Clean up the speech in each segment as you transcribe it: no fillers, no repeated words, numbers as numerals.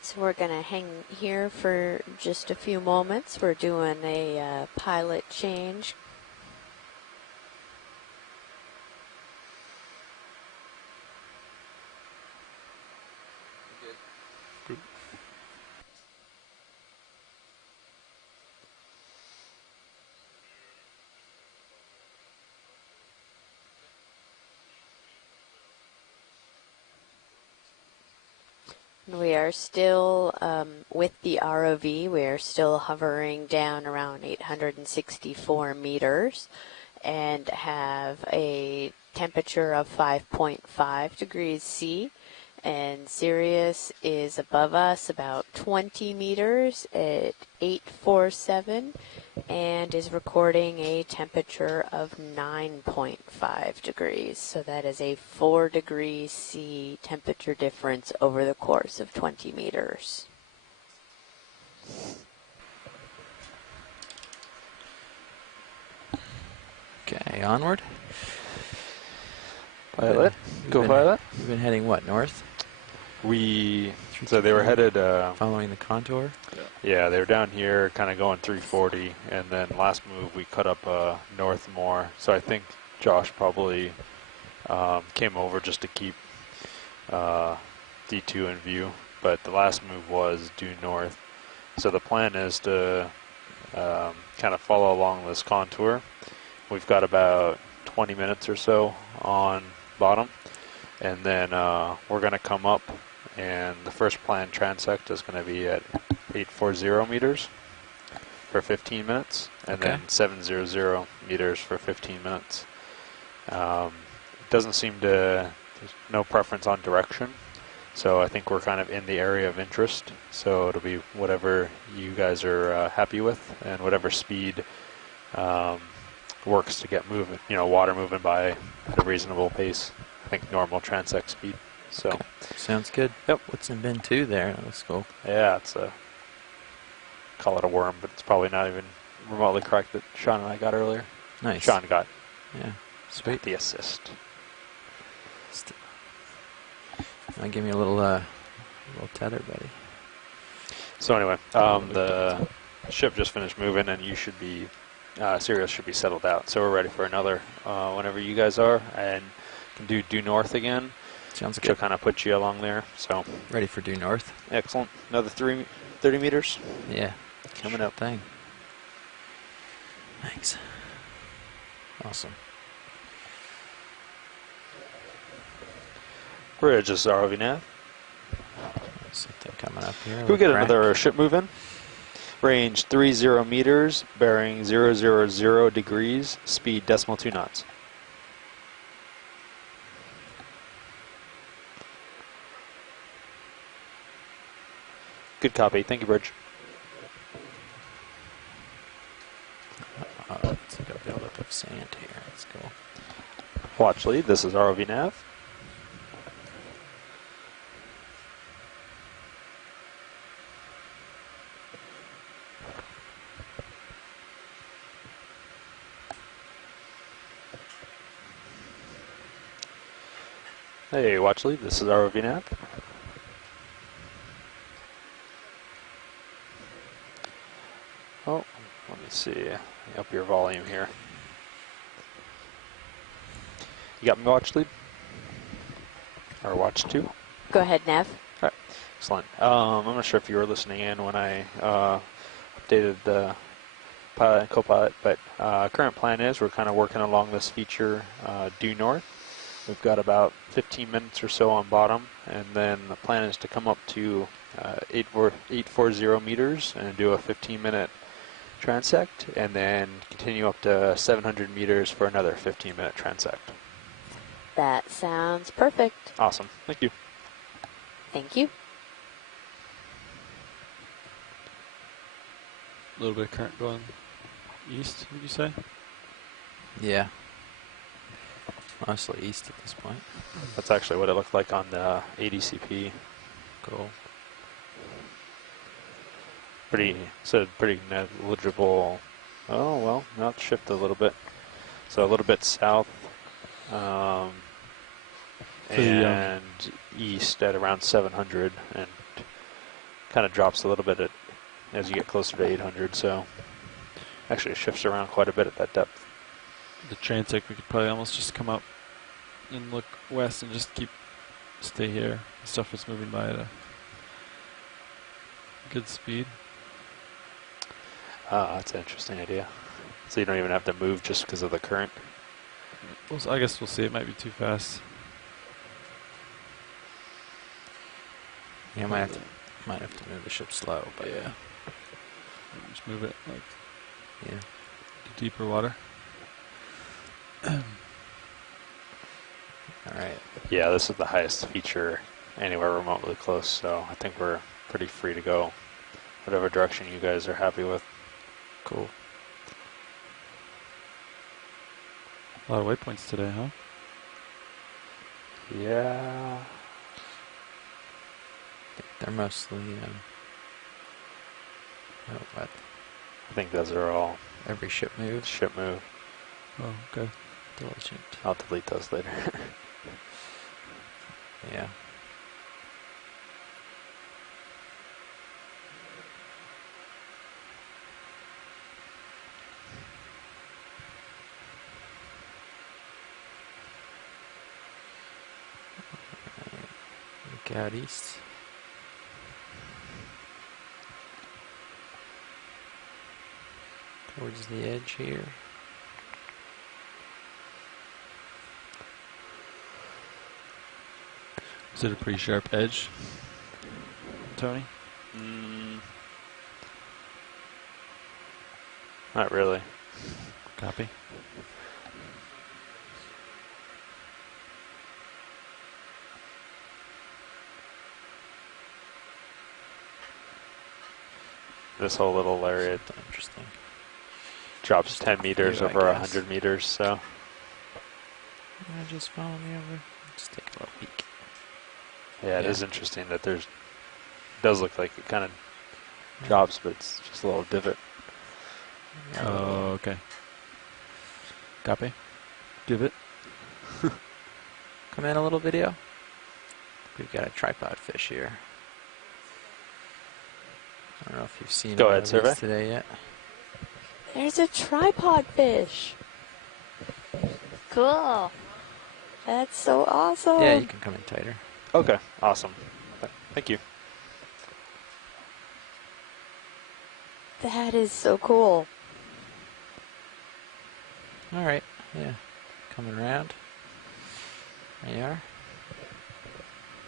So we're going to hang here for just a few moments. We're doing a pilot change. We are still, with the ROV, we are still hovering down around 864 meters and have a temperature of 5.5 degrees C. And Sirius is above us about 20 meters at 847 and is recording a temperature of 9.5 degrees. So that is a 4 degrees C temperature difference over the course of 20 meters. Okay, onward. Pilot. Go pilot. We've been heading what, north? So they were headed... following the contour? Yeah, they were down here kind of going 340, and then last move we cut up north more. So I think Josh probably came over just to keep D2 in view, but the last move was due north. So the plan is to kind of follow along this contour. We've got about 20 minutes or so on bottom, and then we're going to come up, and the first planned transect is going to be at 840 meters for 15 minutes, and then 700 meters for 15 minutes. Doesn't seem to, there's no preference on direction, so I think we're kind of in the area of interest, so it'll be whatever you guys are happy with, and whatever speed works to get moving, water moving by at a reasonable pace. I think normal transect speed. So sounds good. Yep. What's in bin 2 there? Let's go. Yeah, it's call it a worm, but it's probably not even remotely correct that Sean and I got earlier. Nice. Sean got sweet. The assist. Give me a little tether, buddy. So anyway, the ship just finished moving, and you should be Sirius should be settled out. So we're ready for another whenever you guys are, and can do due north again. Sounds which will good. kind of put you along there. So ready for due north. Excellent. Another 30 meters. Yeah. Coming up. Thing. Thanks. Awesome. Bridge is ROV nav. Something coming up here. Can we get another ship move in? Range 30 meters, bearing 000 degrees, speed .2 knots. Good copy. Thank you, Bridge. Let's go build up of sand here. Let's go. Watch lead. This is ROV nav. Hey, watch lead. This is ROV nav. Oh, let me see. Up your volume here. You got me watch lead? Or watch 2? Go ahead, Nev. All right, excellent. I'm not sure if you were listening in when I updated the pilot and co-pilot, but current plan is we're kind of working along this feature due north. We've got about 15 minutes or so on bottom, and then the plan is to come up to 840 meters and do a 15-minute transect, and then continue up to 700 meters for another 15-minute transect. That sounds perfect. Awesome. Thank you. Thank you. A little bit of current going east, would you say? Yeah. Mostly east at this point. That's actually what it looked like on the ADCP. Cool. Pretty negligible. Oh, well, now it's shifted a little bit. So a little bit south and east at around 700, and kind of drops a little bit as you get closer to 800. So actually, it shifts around quite a bit at that depth. The transect, we could probably almost just come up and look west and just stay here. Stuff is moving by at a good speed. That's an interesting idea. So you don't even have to move just because of the current. Well, I guess we'll see. It might be too fast. Yeah, might have to move the ship slow, but Yeah. Just move it like yeah. to deeper water. All right. Yeah, this is the highest feature anywhere remotely close, so I think we're pretty free to go whatever direction you guys are happy with. Cool. A lot of waypoints today, huh? Yeah. They're mostly oh, what? I think those are all Every ship moves. ship move. Oh, okay. Diligent. I'll delete those later. Yeah. Look out east. Towards the edge here. Is it a pretty sharp edge, Tony? Not really. Copy. This whole little area Interesting. drops 10 meters view, I over guess. 100 meters, so. Just follow me over. Let's take a little peek. Yeah, it Yeah. is interesting that does look like it kind of drops, but it's just a little divot. Got a Oh, little- okay. Copy. Divot. Come in a little video. We've got a tripod fish here. I don't know if you've seen Go one ahead, of survey. these today yet. There's a tripod fish. Cool. That's so awesome. Yeah, you can come in tighter. Okay, awesome. Thank you. That is so cool. All right. Yeah. Coming around. There you are.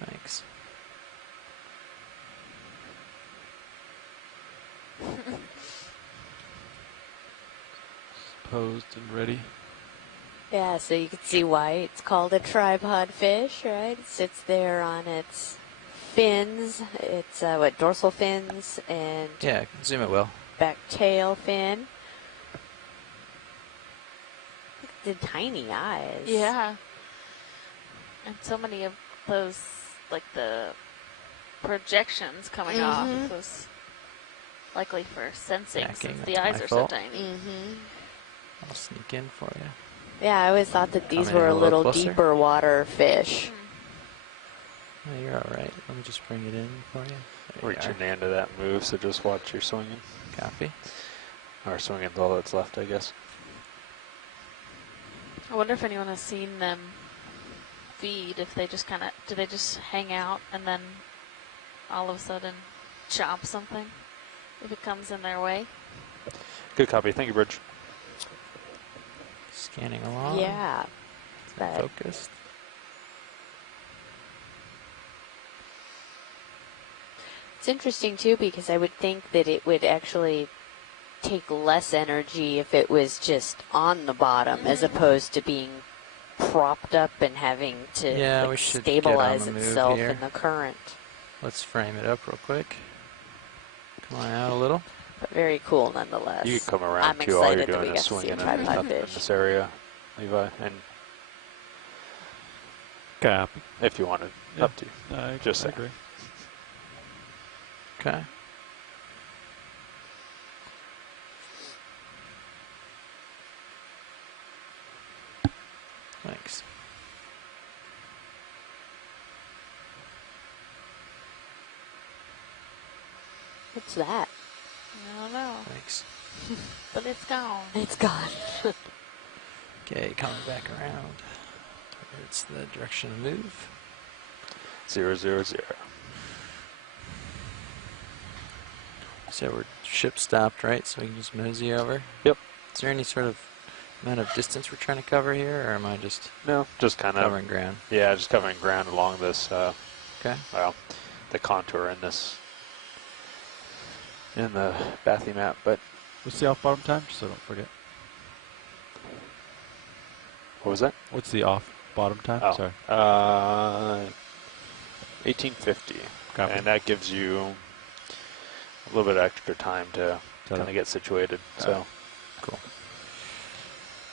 Thanks. Posed and ready. Yeah, so you can see why it's called a tripod fish, right? It sits there on its fins. It's dorsal fins and Yeah, zoom it well. back tail fin. Look at the tiny eyes. Yeah. And so many of those, like the projections coming off, was likely for sensing Jacking, since the that's eyes my are fault. so tiny. Mm-hmm. I'll sneak in for you. Yeah, I always thought that these Come in were a a little little closer. deeper water fish. Oh, you're all right. Let me just bring it in for you. There you Reaching are. into that move, so just watch your swinging. Copy. Or swinging's all that's left, I guess. I wonder if anyone has seen them feed, if they just do they just hang out and then all of a sudden chop something if it comes in their way? Good copy. Thank you, Bridge. Scanning along. Yeah. Is that But focused? it's interesting too because I would think that it would actually take less energy if it was just on the bottom as opposed to being propped up and having to Yeah, like, we should stabilize get on the move itself here. in the current. Let's frame it up real quick. Come on out a little. But very cool nonetheless. You can come around I'm too. All you're excited that doing we is got to see swinging a and tripod nothing in fish. this area, Levi. And Copy. if you wanted, Yeah. up to you. I Just I saying. agree. Okay. Thanks. What's that? I don't know, Thanks. but it's gone. It's gone. Okay, coming back around towards the direction of move. 000. So we're ship stopped, right? So we can just mosey over. Yep. Is there any sort of amount of distance we're trying to cover here, or am I just No, just kind of covering ground? Yeah, just covering ground along this. Okay. Well, the contour in this in the bathy map, but What's the off bottom time? Just so I don't forget. what was that? What's the off bottom time? Oh, Sorry. 1850, Copy. and that gives you a little bit of extra time to Got kind of it. get situated. So Cool.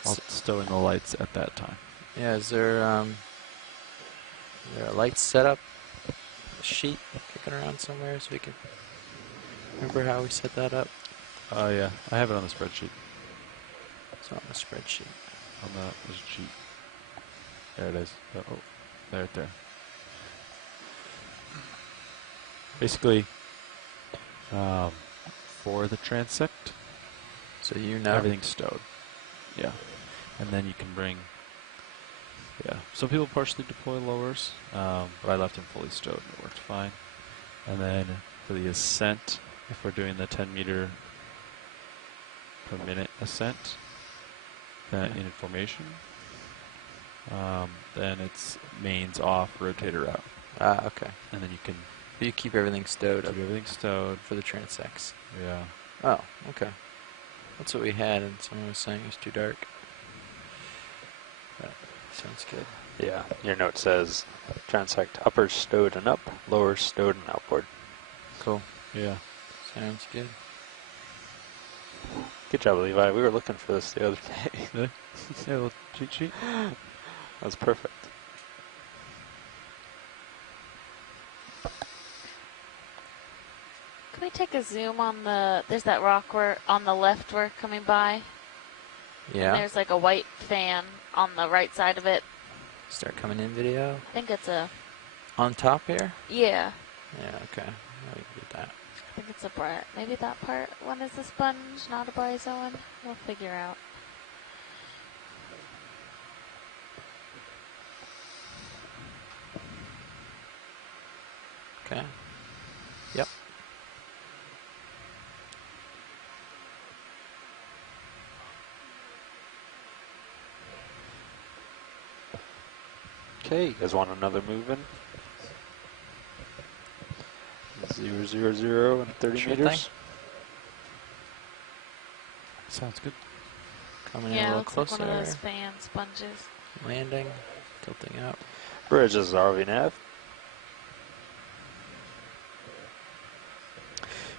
I'll stow in the lights at that time. Yeah, is there a light setup sheet kicking around somewhere so we can remember how we set that up? Oh yeah, I have it on the spreadsheet. It's on the spreadsheet. On the sheet. There it is. Oh, right there. Basically, for the transect, So you know. everything's stowed. Yeah. And then you can bring, some people partially deploy lowers, but I left them fully stowed and it worked fine. And then for the ascent, if we're doing the 10 meter per minute ascent, then in formation, then it's mains off, rotator out. Ah, okay. And then you can But you keep everything stowed keep up everything stowed. for the transects. Yeah. Oh, okay. That's what we had, and someone was saying it was too dark. That sounds good. yeah, your note says transect upper stowed and up, lower stowed and outboard. Cool. Yeah. Sounds good. Good job, Levi. We were looking for this the other day. Really? Yeah, a little cheat sheet. That was perfect. Can we take a zoom on there's that rock on the left we're coming by? Yeah. And there's like a white fan on the right side of it. Start coming in video. I think it's a, On top here? yeah. Yeah, okay. We can do that. I think it's a maybe that part one is a sponge, not a bryozoan. We'll figure out. Okay. Yep. Okay, you guys want another move in? 000 and 30 Sure meters. thing. Sounds good. Coming in a Yeah, little looks like closer. one of those fan sponges. Landing. Tilting up. Bridge is ROV nav.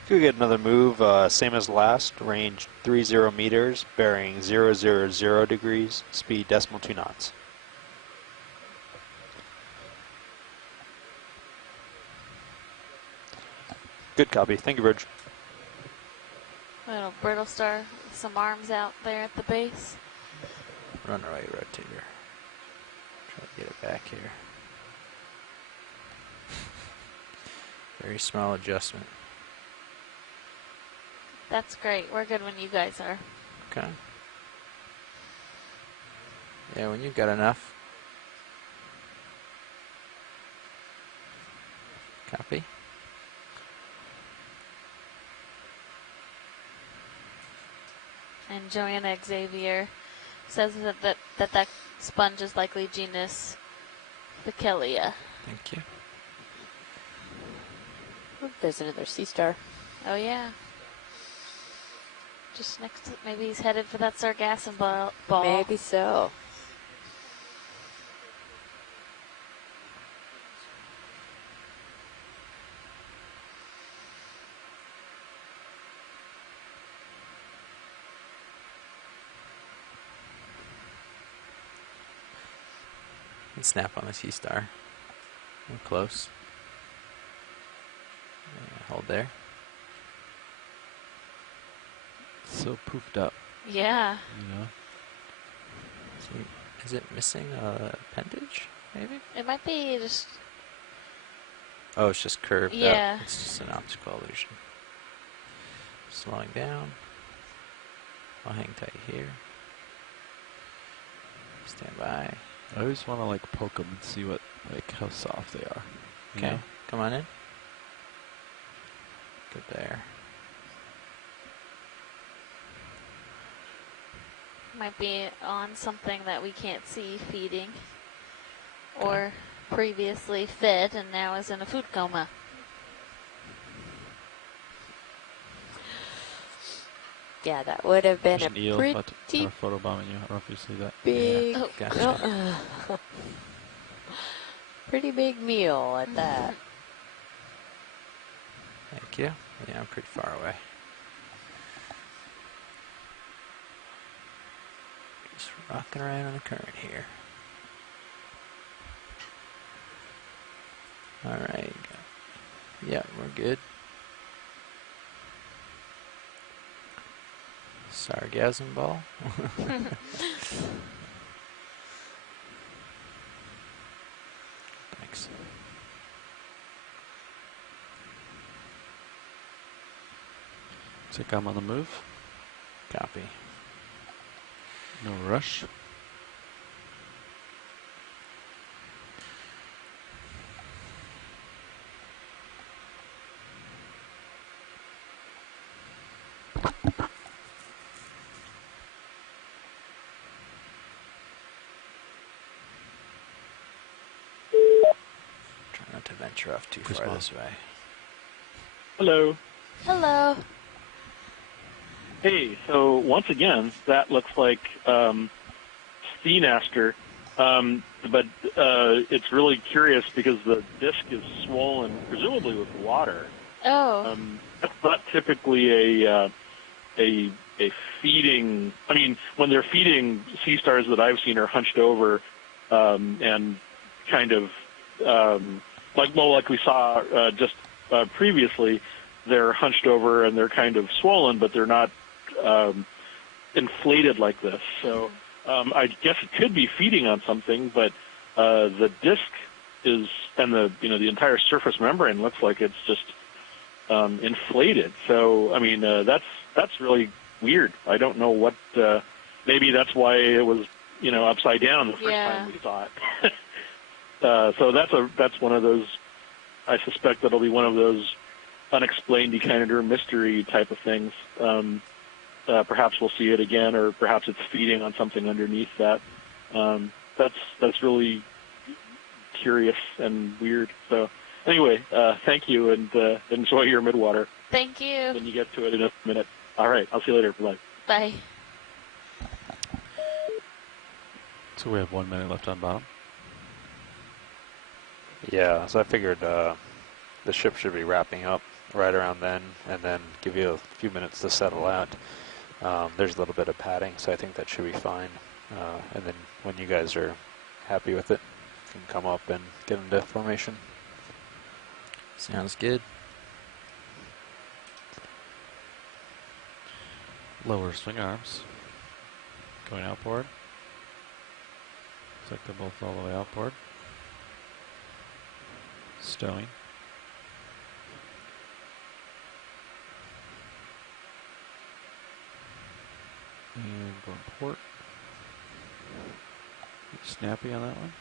Could get another move, same as last, range 30 meters, bearing 000 degrees, speed 2 knots. Good copy. Thank you, Bridge. Little brittle star with some arms out there at the base. Run away, rotator. Try to get it back here. Very small adjustment. That's great. We're good when you guys are. Okay. Yeah, when you've got enough. Copy. And Joanna Xavier says that sponge is likely genus Fichelia. Thank you. Oop, there's another sea star. Oh yeah. Just next to, maybe he's headed for that sargassum ball. Maybe so. And snap on the sea star. We're close. Hold there. So poofed up, Yeah. you know. So is it missing a appendage? Maybe. It might be just, Oh, it's just curved Yeah. up. It's just an optical illusion. slowing down. I'll hang tight here. Stand by. I always want to like poke them and see what, like, how soft they are. You Okay, know? come on in. Good there. Might be on something that we can't see feeding, or previously fed and now is in a food coma. Yeah, that would have been There's a an eel pretty about to photobombing you. I don't know if you see that. big, Oh. Gotcha. pretty big meal at that. Thank you. Yeah, I'm pretty far away. Just rocking around on the current here. Alright. Yeah, we're good. Sargasm ball. Thanks. Looks like I'm on the move. Copy. No rush. Try not to venture off too Chris far Ball. this way. Hello. Hello. Hey, so once again, that looks like sea naster, but it's really curious because the disc is swollen, presumably with water. Oh. That's not typically a feeding. I mean, when they're feeding, sea stars that I've seen are hunched over and kind of like we saw just previously. They're hunched over and they're kind of swollen, but they're not inflated like this. So I guess it could be feeding on something, but the disc is, and the entire surface membrane looks like it's just inflated. So I mean that's really weird. I don't know what. Maybe that's why it was upside down the first time we saw it. So that's one of those. I suspect that'll be one of those unexplained echinoderm mystery type of things. Perhaps we'll see it again, or perhaps it's feeding on something underneath that. That's really curious and weird. So anyway, thank you, and enjoy your midwater. Thank you. When you get to it in a minute. All right, I'll see you later. Bye. Bye. So we have 1 minute left on bottom. Yeah, so I figured the ship should be wrapping up right around then, and then give you a few minutes to settle out. There's a little bit of padding, so I think that should be fine. And then when you guys are happy with it, you can come up and get into formation. Sounds good. Lower swing arms. Going outboard. Looks like they're both all the way outboard. Stowing. And going port. Snappy on that one.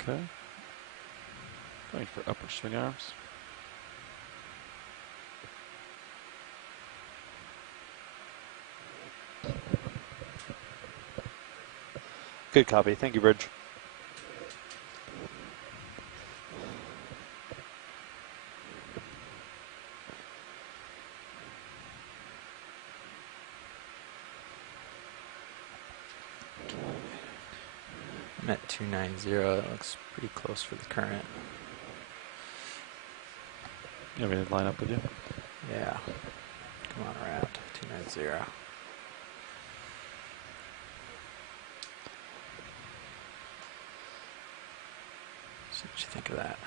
Okay. Going for upper swing arms. Good copy. Thank you, Bridge. I'm at 290. That looks pretty close for the current. You want me to line up with you? Yeah. Come on around. 290. See what you think of that.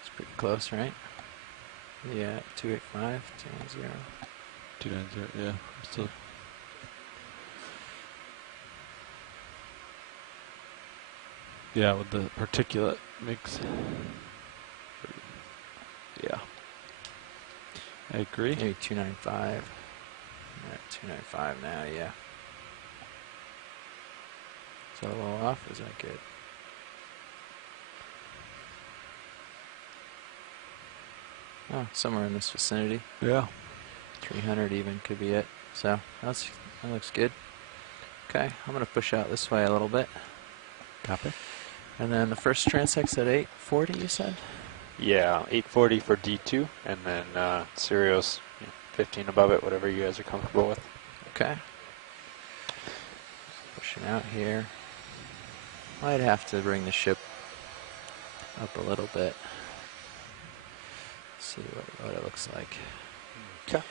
It's pretty close, right? Yeah, 285, 290. 290, yeah. Still. Yeah, with the particulate makes Yeah. I agree. Maybe 295. I'm at 295 now, yeah. Is that a little off? Is that good? Oh, somewhere in this vicinity. Yeah. 300 even could be it. So that looks good. Okay, I'm going to push out this way a little bit. Copy. And then the first transect's at 840, you said? Yeah, 840 for D2, and then Sirius 15 above it, whatever you guys are comfortable with. Okay. Pushing out here. Might have to bring the ship up a little bit. See what it looks like. Okay.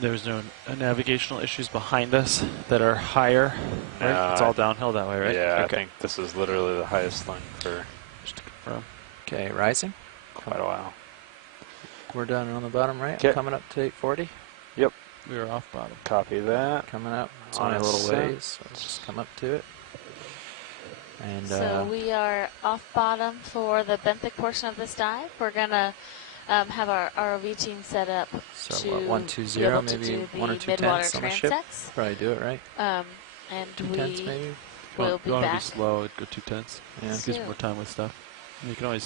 There's no navigational issues behind us that are higher, right? No, It's all downhill that way, right? Yeah, Okay. I think this is literally the highest thing for Just to confirm. Okay, rising. quite a while. We're done on the bottom right. Okay. Coming up to 840. We were off bottom. Copy that. Coming up. It's On only a little ascent. ways, so let's just come up to it. And So we are off bottom for the benthic portion of this dive. We're gonna have our ROV team set up so to what, be 120, able to maybe do the 1 or 2 mid-water tenths on the ship. transects. Probably do it right. And 2 tenths we maybe. will be you want to be back slow, it'd go 2 tenths. Yeah. Gives you soon. more time with stuff. You can always